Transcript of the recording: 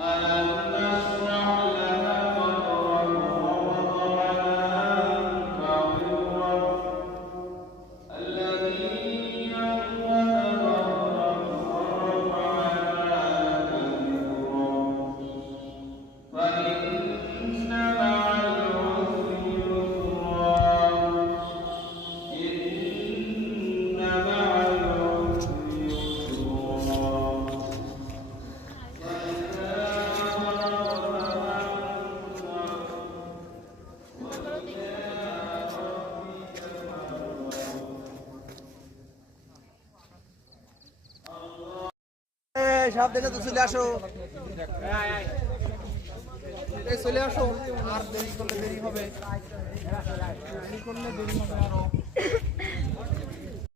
Ananda. এই সব দেখে তো চলে আসো। চলে আসো। আর দেরি করলে দেরি হবে। দেরি করলে দেরি হবে আরও।